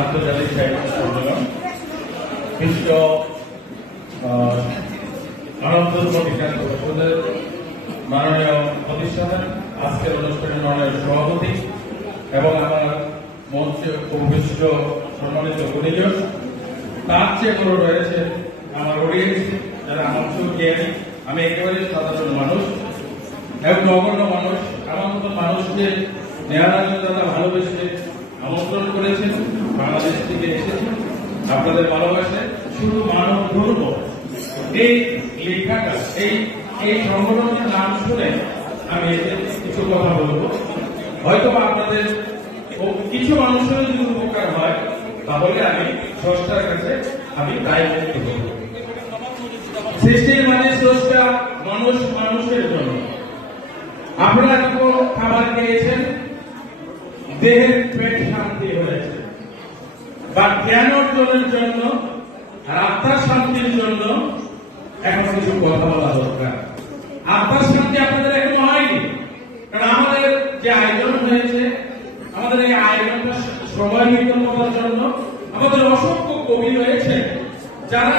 আন্তর্জাতিক সাহিত্য সম্মেলন বিশ্ব মানব বিজ্ঞান পরিষদের মাননীয় প্রতিষ্ঠাতা, আজকের অনুষ্ঠানের মাননীয় সভাপতি এবং আমার মঞ্চে উপবিষ্ট সম্মানিত গুণীজন, তার চেয়ে বড় রয়েছে আমার অডিয়েন্স, যারা আমার চোখে আমি একেবারে সাধারণ মানুষ এবং নগণ্য মানুষ। আমার মতো মানুষকে নেহারাজন দাদা ভালোবেসে আমন্ত্রণ করেছেন, বাংলাদেশ থেকে এসেছেন আপনাদের ভালোবাসে। শুধু মানব ধর্ম এই লেখাটা, এই সংগঠনের নাম শুনে আমি কিছু কথা বলবো। হয়তো আপনাদের কিছু মানুষের যদি উপকার হয় তাহলে আমি স্রষ্টার কাছে আমি দায় মুক্ত করব। সৃষ্টির মানে স্রষ্টা মানুষ মানুষের জন্য। আপনারা যখন খাবার খেয়েছেন, দেহের পেট শান্তি হয়েছে, বা জ্ঞান অর্জনের জন্য আর আত্মার শান্তির জন্য এখন কিছু কথা বলা দরকার। আত্মার শান্তি আপনাদের এখনো হয়নি, কারণ আমাদের যে আয়োজন হয়েছে, আমাদের এই আয়োজনটা সমন্বিত করার জন্য আমাদের অসংখ্য কবি রয়েছে, যারা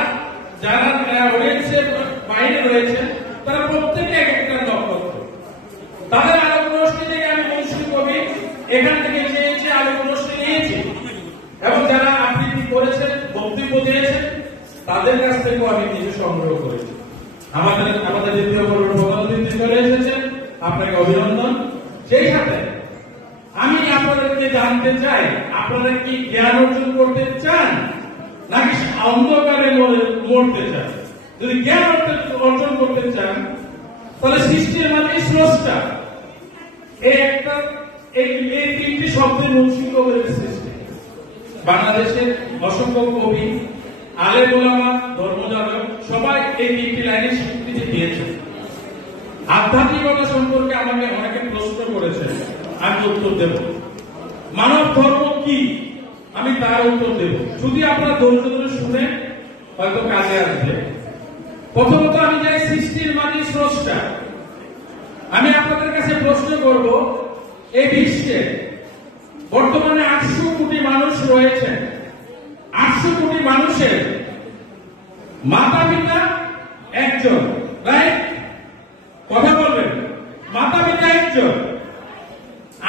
যারা অডিয়েন্সের বাইরে রয়েছে, তারা প্রত্যেকে এক একটা নক্ষত্র। তাদের আলোক রশ্মি থেকে আমি মুন্সি কবি এখান থেকে চেয়েছি, আলোক রশ্মি নিয়েছি, এবং যারা আবৃত্তি করেছেন, বক্তব্য দিয়েছেন, তাদের কাছ থেকেও আমি কিছু সংগ্রহ করেছি। আমাদের দ্বিতীয় প্রধানমন্ত্রী চলে এসেছেন, আপনাকে অভিনন্দন। সেই সাথে আমি আপনাদেরকে জানতে চাই, আপনারা কি জ্ঞান অর্জন করতে চান নাকি অন্ধকারে মরতে চান? যদি জ্ঞান অর্জন করতে চান তাহলে সৃষ্টির মানে স্রষ্টা, এই তিনটি শব্দের মুন্সি কবির সৃষ্টি। বাংলাদেশের অসংখ্য কবি, আলেম ওলামা, ধর্মযাজক সবাই এই তিনটি লাইনে স্বীকৃতি দিয়েছে। আধ্যাত্মিকতা সম্পর্কে আমাকে অনেকে প্রশ্ন করেছে, আমি উত্তর দেব। মানব ধর্ম কি, আমি তার উত্তর দেব, যদি আপনারা ধৈর্য ধরে শুনে হয়তো কাজে আসবে। প্রথমত আমি যাই সৃষ্টির মানে স্রষ্টা। আমি আপনাদের কাছে প্রশ্ন করব, এই বিশ্বে বর্তমানে 800 কোটি মানুষ রয়েছে। 800 কোটি মানুষের মাতা পিতা একজন, রাইট? কথা বলবেন, মাতা পিতা একজন।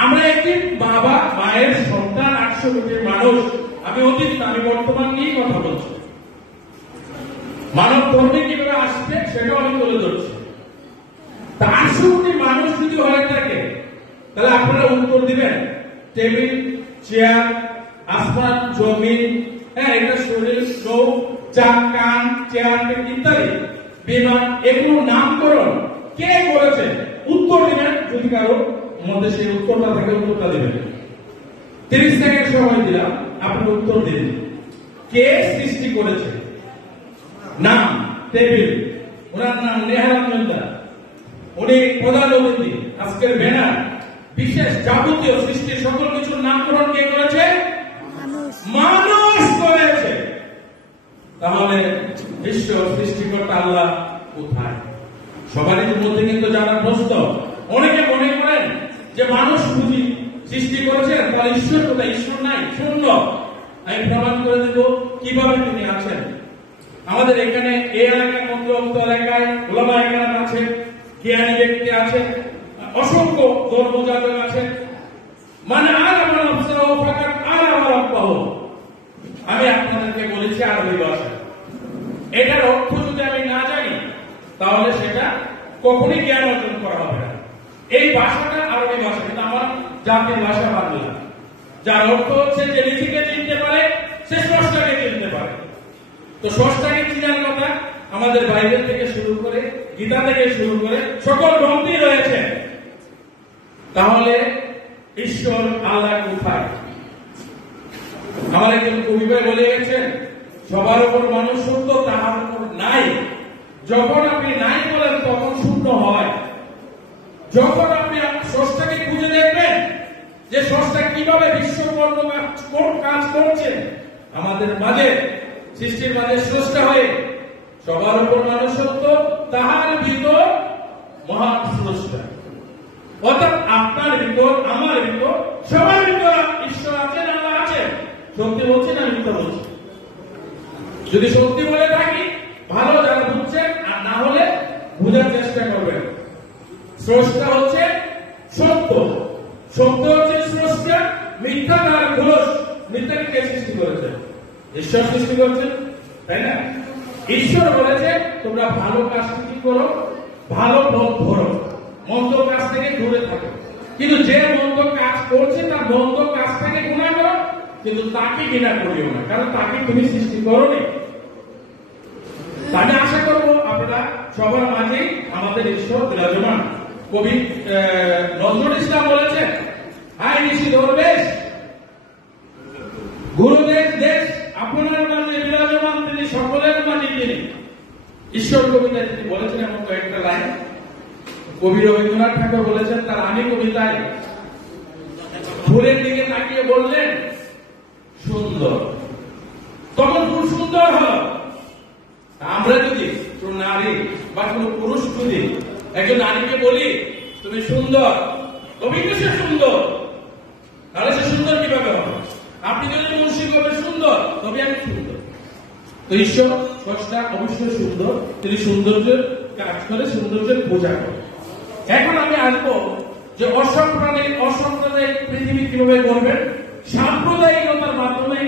আমরা একটি বাবা মায়ের সন্তান, 800 কোটি মানুষ। আমি অতীত, আমি বর্তমান নিয়েই কথা বলছি। মানব ধর্মে কিভাবে আসবে সেটাও আমি তুলে ধরছি। 800 কোটি মানুষ যদি হয়ে থাকে তাহলে আপনারা উত্তর দিবেন, টেবিল, চেয়ার, আসমান, জমিন, এটা শরীর, চোখ, চাক, কান, চেয়ার ইত্যাদি, বিমান, এগুলো নামকরণ কে করেছে? উত্তর দিবেন। যদি কারো মধ্যে সেই উত্তরটা থাকে, উত্তরটা দিবেন। 30 সেকেন্ড সময় দিলাম, আপনি উত্তর দিন। কে সৃষ্টি করেছে? নাম, টেবিল, ওনার নাম নেহারাজন দাদা, উনি প্রধান অতিথি, আজকের ব্যানার, বিশেষ যাবতীয় সৃষ্টির সকল কিছুর নামকরণ কে করেছে? মানুষ করেছে। তাহলে বিশ্ব সৃষ্টিকর্তা আল্লাহ কোথায়? সবারই মধ্যে কিন্তু জানা প্রশ্ন। অনেকে মনে করেন যে মানুষ বুঝি সৃষ্টি করেছেন, তাহলে ঈশ্বর কোথায়? ঈশ্বর নাই, শূন্য। আমি প্রমাণ করে দেব কিভাবে তিনি আছেন। আমাদের এখানে এই এলাকার মধ্যে এলাকায় ওলামা একরাম আছে, জ্ঞানী ব্যক্তি আছে, অসংখ্য ধর্মযাজক আছে। মানে আমি আপনাদেরকে বলেছি আরবি ভাষা। এটার অর্থ যদি আমি না জানি তাহলে সেটা কখনই জ্ঞান অর্জন করা হবে না। এই ভাষাটা আরবি ভাষা, কিন্তু আমার জাতীয় ভাষা বাংলা, যার অর্থ হচ্ছে যে নিজেকে চিনতে পারে সে স্রষ্টাকে চিনতে পারে। তো স্রষ্টাকে চিনার কথা আমাদের বাইবেল থেকে শুরু করে, গীতা থেকে শুরু করে সকল গ্রন্থই রয়েছে। তাহলে ঈশ্বর আল্লাহ কোথায়? আমার একজন কবিভাই বলে গেছেন, সবার উপর মানুষ সত্য, তাহার উপর নাই। যখন আপনি নাই বলেন তখন শূন্য হয়। যখন আপনি স্রষ্টাকে খুঁজে দেখবেন যে স্রষ্টা কিভাবে বিশ্বকর্ম কাজ করছে আমাদের মাঝে, সৃষ্টির মাঝে স্রষ্টা হয়ে, সবার উপর মানুষ সত্য, তাহার ভিতর মহান স্রষ্টা। অর্থাৎ আপনার ভিতর, আমার ভিতর, সবার ভিতর ঈশ্বর আছেন, আল্লাহ আছেন। সত্যি বলছি না মিথ্যা বলছি? যদি সত্যি বলে থাকি ভালো, যারা বুঝছেন, আর না হলে বোঝার চেষ্টা করবেন। স্রষ্টা হচ্ছে সত্য, সত্য হচ্ছে স্রষ্টা, মিথ্যা তার খোলস। মিথ্যাকে কে সৃষ্টি করেছে? ঈশ্বর সৃষ্টি করেছেন, তাই না? ঈশ্বর বলেছে তোমরা ভালো কাজটি কি করো, ভালো পথ ধরো, মন্দ কাজ থেকে দূরে থাকো। কিন্তু যে মন্দ কাজ করছে তার মন্দ কাজ থেকে ঘৃণা করো, কিন্তু তাকে ঘৃণা করিও না, কারণ তাকে তুমি সৃষ্টি করোনি। আমি আশা করবো আপনারা সবার মাঝে আমাদের ঈশ্বর বিরাজমান। কবি নজরুল ইসলাম বলেছেন, হাই ঋষি দরবেশ গুরুদেব দেশ আপনার মাঝে বিরাজমান, তিনি সকলের মাঝে তিনি। ঈশ্বর কবিতায় তিনি বলেছেন এমন কয়েকটা লাইন। কবি রবীন্দ্রনাথ ঠাকুর বলেছেন তার আমি কবিতায়, ফুলের দিকে তাকিয়ে বললেন সুন্দর, তখন খুব সুন্দর হল। আমরা যদি কোন নারী বা কোন পুরুষ যদি একজন নারীকে বলি তুমি সুন্দর, তবে সে সুন্দর, তাহলে সে সুন্দর কিভাবে হবে? আপনি যদি মনসিক হবে সুন্দর, তবে আমি সুন্দর। তো ঈশ্বর স্রষ্টা অবশ্যই সুন্দর, তিনি সৌন্দর্যের কাজ করে, সৌন্দর্যের পূজা করে। এখন আমি আসবো যে অসাম্প্রদায়িক পৃথিবী কিভাবে করবেন, সাম্প্রদায়িকতার মাধ্যমে